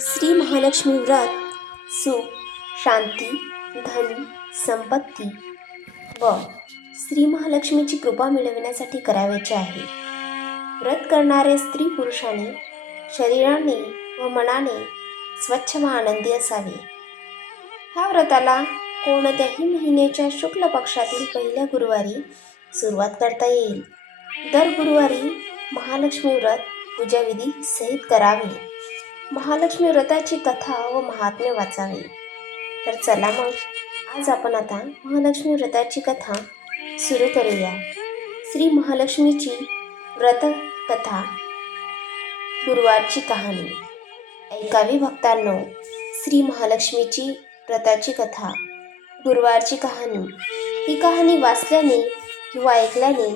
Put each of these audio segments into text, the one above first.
श्री महालक्ष्मी व्रत सुख, शांती, धन, संपत्ती व श्री महालक्ष्मीची कृपा मिळविण्यासाठी करावयाचे आहे. व्रत करणारे स्त्री पुरुषाने शरीराने व मनाने स्वच्छ व आनंदी असावे. ह्या व्रताला कोणत्याही महिन्याच्या शुक्ल पक्षातील पहिल्या गुरुवारी सुरुवात करता येईल. दर गुरुवारी महालक्ष्मी व्रत पूजाविधी सहित करावे. महालक्ष्मी व्रताची कथा व महात्म्य वाचावे. तर चला मग आज आपण आता महालक्ष्मी व्रताची कथा सुरू करूया. श्री महालक्ष्मीची व्रत कथा. गुरुवारची कहाणी. ऐकावी भक्तांनो. श्री महालक्ष्मीची व्रताची कथा. गुरुवारची कहाणी. ही कहाणी वाचल्याने किंवा ऐकल्याने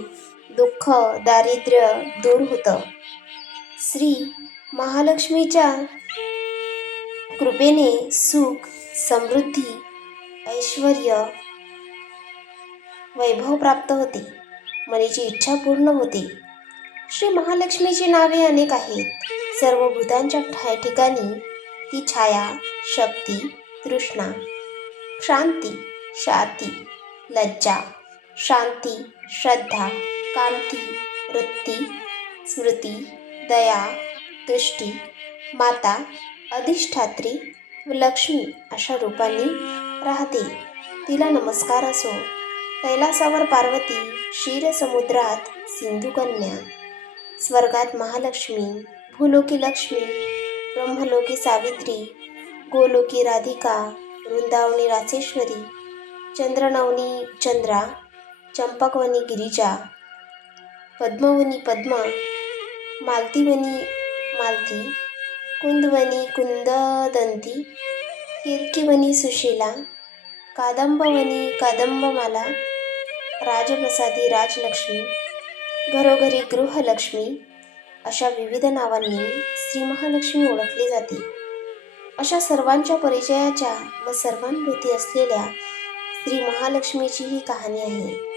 दुःख, दारिद्र्य दूर होतं. श्री महालक्ष्मीच्या कृपेने सुख, समृद्धी, ऐश्वर्य, वैभव प्राप्त होते. मनाची इच्छा पूर्ण होते. श्री महालक्ष्मीची नावे अनेक आहेत. सर्व भूतांच्या ठिकाणी ती छाया, शक्ती, तृष्णा, शांती, शाती, लज्जा, शांती, श्रद्धा, कांती, वृत्ती, स्मृती, दया, तुष्टी, माता, अधिष्ठात्री व लक्ष्मी अशा रूपांनी राहते. तिला नमस्कार असो. कैलासावर पार्वती, क्षीरसमुद्रात सिंधुकन्या, स्वर्गात महालक्ष्मी, भूलोकी लक्ष्मी, ब्रह्मलोकी सावित्री, गोलोकी राधिका, वृंदावनी रासेश्वरी, चंद्रनवनी चंद्रा, चंपकवनी गिरिजा, पद्मवनी पद्मा, मालतीवनी मालती, कुंदवनी कुंददंती, केतकीवनी सुशीला, कादंबवनी कादंबमाला, राजप्रसादी राजलक्ष्मी, घरोघरी गृहलक्ष्मी अशा विविध नावांनी श्री महालक्ष्मी ओळखली जाते. अशा सर्वांच्या परिचयाच्या व सर्वांभूती असलेल्या श्री महालक्ष्मीची ही कहाणी आहे.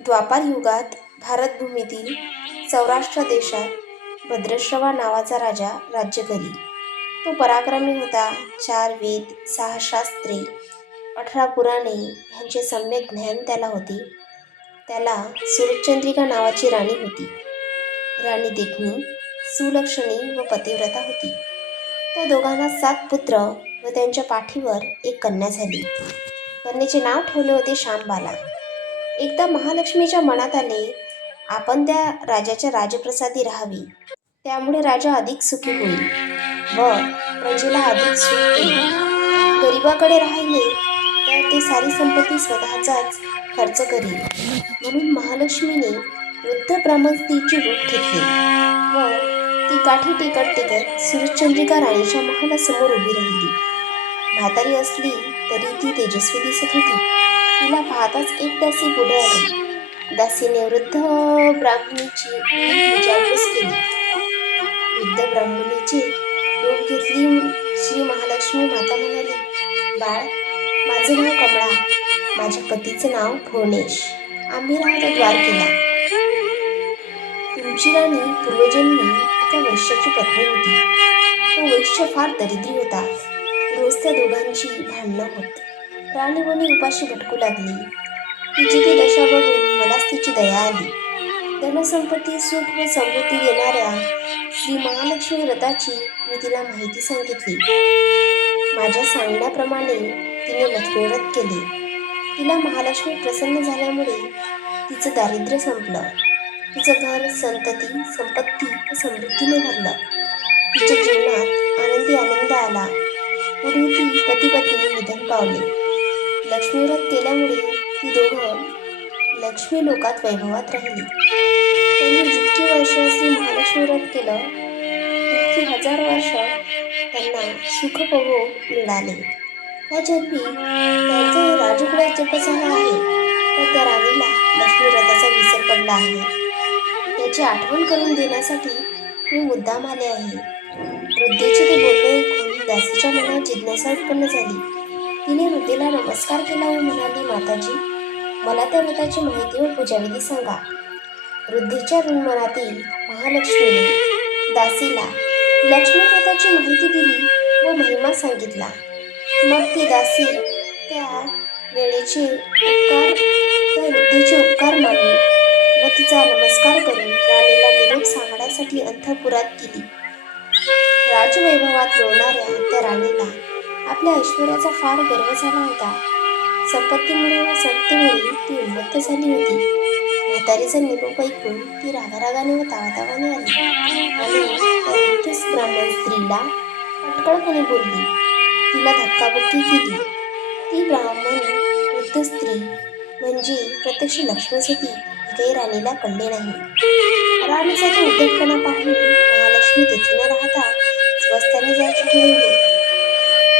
द्वापार युगात भारतभूमीतील सौराष्ट्र देशात भद्रश्रवा नावाचा राजा राज्य करी. तो पराक्रमी होता. 4 वेद, 6 शास्त्रे, 18 पुराणे ह्यांचे सम्यक ज्ञान त्याला होते. त्याला सुरचंद्रिका नावाची राणी होती. राणी देखणी, सुलक्षणी व पतिव्रता होती. त्या दोघांना 7 पुत्र व त्यांच्या पाठीवर एक कन्या झाली. कन्येचे नाव ठेवले होते शांबाला. एकदा महालक्ष्मीच्या मनात आले आपण त्या राजाच्या राजप्रसादी राहावी. त्यामुळे राजा अधिक सुखी होईल व प्रजेला अधिक सुख देईल. गरिबाकडे राहिले तर ते सारी संपत्ती स्वतःचाच खर्च करील. म्हणून महालक्ष्मीने वृद्ध ब्राह्मण स्त्रीचे रूप घेतले व ती काठी टेकत सुरचंद्रिका राणीच्या महालासमोर उभी राहिली. म्हातारी असली तरी ती तेजस्वी दिसत होती. तिला पाहताच एक दासी पुढे आली. दासीने वृद्ध ब्राह्मणीची विचारपूस केली. वृद्ध ब्राह्मणीचे रूप घेतली श्री महालक्ष्मी माता म्हणाली, बाळ, माझे नाव कमळा. माझ्या पतीचे नाव भुवनेश. आम्ही राहतो द्वारकेला. तुमची राणी पूर्वजन्मी एका वैश्याची पत्नी होती. तो वैश्य फार दरिद्री होता. रोज त्या दोघांची भांडणं होत. राणी वनी उपाशी भटकू लागली. तिची ती दशा बघून मलाच तिची दया आली. धनसंपत्ती, सुख व समृद्धी देणाऱ्या श्री महालक्ष्मी व्रताची मी तिला माहिती सांगितली. माझ्या सांगण्याप्रमाणे तिने लक्ष्मी व्रत केले. तिला महालक्ष्मी प्रसन्न झाल्यामुळे तिचं दारिद्र्य संपलं. तिचं घर, संतती, संपत्ती व समृद्धीने भरलं. तिच्या जीवनात आनंदी आनंद आला. पुढे ती पती-पत्नी निधन पावले. लक्ष्मी व्रत केल्यामुळे ती दोघं लक्ष्मी लोकात वैभवात राहिली. त्यांनी जितकी वर्ष श्री महालक्ष्मी व्रत केलं तितकी 1000 वर्ष त्यांना सुखभोग मिळाले. या जन्मी त्यांचे राजकुळाचे जपसह आहे तर त्या राणीला लक्ष्मी व्रताचा विसर पडला आहे. त्याची आठवण करून देण्यासाठी मी मुद्दाम आले आहे. वृद्धेचे ते बोलणे ऐकून दासीच्या मनात जिज्ञासा उत्पन्न झाली. तिने वृद्धेला नमस्कार केला व म्हणाली, माताजी, मला त्या व्रताची माहिती व पूजाविधी सांगा. वृद्धेच्या मनातील महालक्ष्मीने दासीला लक्ष्मी व्रताची माहिती दिली व महिमा सांगितला. मग ती दासी त्या वेळेचे उपकार त्या वृद्धेचे उपकार मानून व तिचा नमस्कार करून राणीला निरोप सांगण्यासाठी अंतःपुरात गेली. राजवैभवात लोळणाऱ्या त्या राणीला आपल्या ऐश्वर्याचा फार गर्व झाला होता. संपत्तीमुळे व सत्तेमुळे ती उन्मत्त झाली होती. म्हातारीचा निरोप ऐकून ती रागारागाने व तावातावाने आली आणि त्या वृद्ध ब्राह्मण स्त्रीला कटकळपणे बोलली. तिला धक्काबुक्की केली. ती ब्राह्मण वृद्ध स्त्री म्हणजे प्रत्यक्ष लक्ष्मीच होती हे काही राणीला कळले नाही. राणीचा तो उद्धटपणा पाहून महालक्ष्मी तेथे न राहता स्वस्थानी जायचे ठरवले.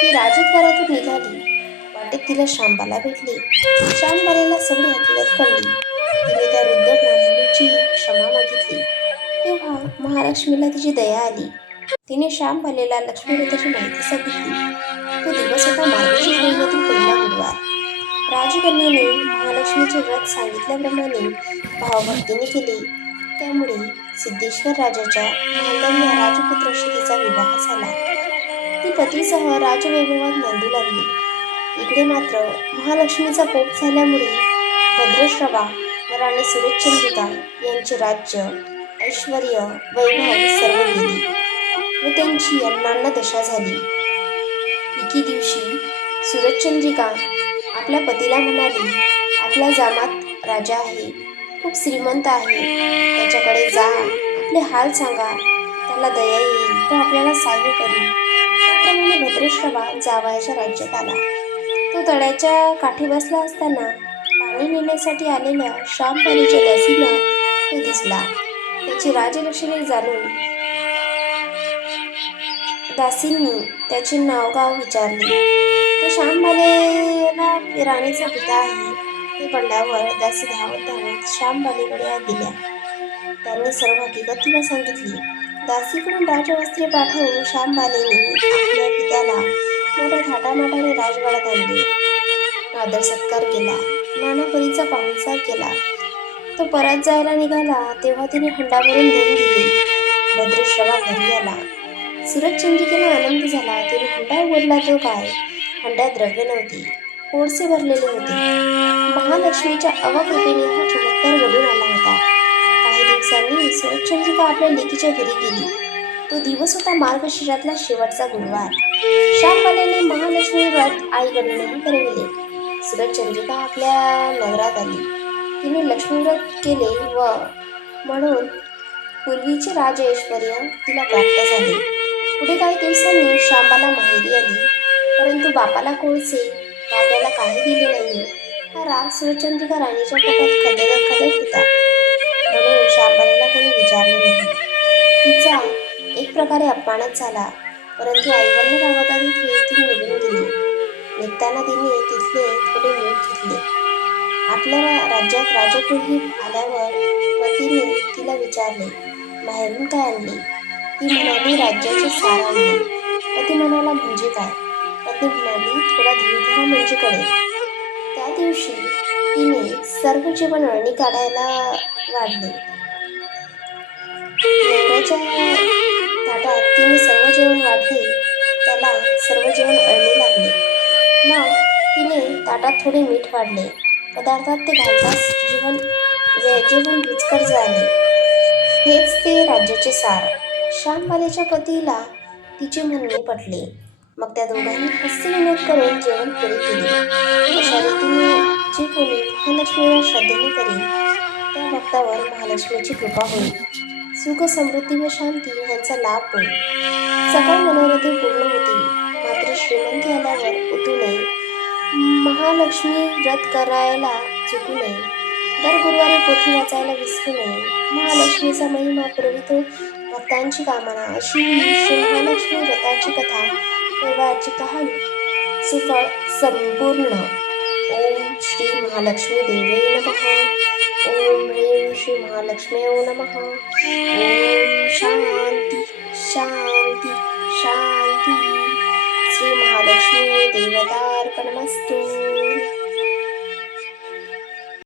ती राजद्वारातून निघाली. वाटेत तिला श्यामबाला भेटले. श्यामबालेला सगळी हकीकत कळली. तिने त्या वृद्ध ब्राह्मणीची क्षमा मागितली. तेव्हा महालक्ष्मीला तिची दया आली. तिने श्यामबालेला लक्ष्मी व्रताची माहिती सांगितली. तो दिवस होता मार्गशीर्ष महिन्यातील पहिला गुरुवार. राजकन्येने महालक्ष्मीचे व्रत सांगितल्याप्रमाणे भावभक्तीने केले. त्यामुळे सिद्धेश्वर राजाच्या मांडवी या राजपुत्राशी तिचा विवाह झाला. ती पतीसह राजवैभवात नांदू लागली. इकडे मात्र महालक्ष्मीचा कोप झाल्यामुळे भद्रश्रवा व राणी सुरचंद्रिका यांचे राज्य, ऐश्वर, वैभव सर्व गेले व त्यांची अन्नान्न दशा झाली. एके दिवशी सुरचंद्रिका आपल्या पतीला म्हणाली, आपला जामात राजा आहे, खूप श्रीमंत आहे, त्याच्याकडे जा, आपले हाल सांगा, त्याला दया येईल, तो आपल्याला सहाय्य करेल. त्याप्रमाणे भद्रश्रवा जावयाच्या राज्यात आला. तो तळ्याच्या काठी बसला असताना पाणी नेण्यासाठी आलेल्या श्यामबालेच्या दासीला तो दिसला. त्याची राजलक्ष्मी जाणून दासींनी त्याचे नावगाव विचारले. तो श्यामबालेला राणीचा पिता आहे हे कळल्यावर दासी धावत श्यामबालेकडे गेल्या. त्यांनी सर्व हकीकत तिला सांगितली. दासीकडून राजवस्त्रे पाठवून श्यामबालेने आपल्या पित्याला मोठ्या थाटामाटाने राजवाड्यात आणले. आदर सत्कार केला. नाना परीचा पाहुणचार केला. तो परत जायला निघाला तेव्हा तिने हंडाभरून धन दिले. भद्रश्रवा घरी आला. सुरचंद्रिकेला आनंद झाला. तिने हंडा उघडला तो काय, हंड्यात द्रव्य नव्हते, कोळसे भरलेले होते. महालक्ष्मीच्या अवकृपेने हा चमत्कार घडून आला होता. काही दिवसांनी सुरचंद्रिका आपल्या लेकीच्या घरी गेली. तो दिवस होता मार्गशीर्षातला शेवटचा गुरुवार. श्यामबालेने महालक्ष्मी व्रत आईकडूनही करविले. सुरचंद्रिका आपल्या नगरात आली. तिने लक्ष्मी व्रत केले व म्हणून पूर्वीचे राज ऐश्वर्य तिला प्राप्त झाले. पुढे काही दिवसांनी श्यामबाला माहेरी आली. परंतु बापाला कोळसे व आपल्याला काही दिले नाही हा राग सुरचंद्रिका राणीच्या पोटात खदखदत होता. म्हणून श्यामबालेला कोणी विचारले नाही. तिचा एक प्रकारे अपमानच झाला. परंतु आईवडील रागावताना ती निघून गेली. निघताना तिने तिथले थोडे मीठ घेतले. आपल्या राज्यात राजपुरोहित आल्यावर पतीने तिला विचारले, बाहेरून काय आणले? ती म्हणाली, राज्याचे सार आणले. पती म्हणाला, म्हणजे काय? पत्नी म्हणाली, थोडा धीर म्हणजे कळेल. त्या दिवशी तिने सर्व जेवण अळणी काढायला वाढले. नवऱ्याच्या ताटात तिने सर्व जेवण वाढले. त्याला सर्व जेवण अळणी लागले. मग तिने ताटात थोडे मीठ वाढले. पदार्थात ते घालताच जेवण रुचकर झाले. हेच ते राज्याचे सार. श्यामबालेच्या पतीला तिचे म्हणणे पटले. मग त्या दोघांनी हास्यविनोद करून जेवण पुरे केले. अशा रीतीने जे कोणी महालक्ष्मीला श्रद्धेने करेल त्या भक्तावर महालक्ष्मीची कृपा होईल. सुख, समृद्धी व शांती ह्यांचा लाभ होईल. सकळ मनोरथे पूर्ण होतील. मात्र श्रीमंती आल्यावर उतू नये. महालक्ष्मी व्रत करायला चुकू नये. दर गुरुवारी पोथी वाचायला विसरू नये. महालक्ष्मीचा महिमा पुरवितो भक्तांची कामना. अशी ही श्री महालक्ष्मी व्रताची कथा वैवाहिक कहाणी सुफळ संपूर्ण. ओम श्री महालक्ष्मी देवे नमः. ओम ह्रीं श्री महालक्ष्म्यै नमः. ओम शांती शांती शांती. श्री महालक्ष्मी देवतार्पणमस्तु.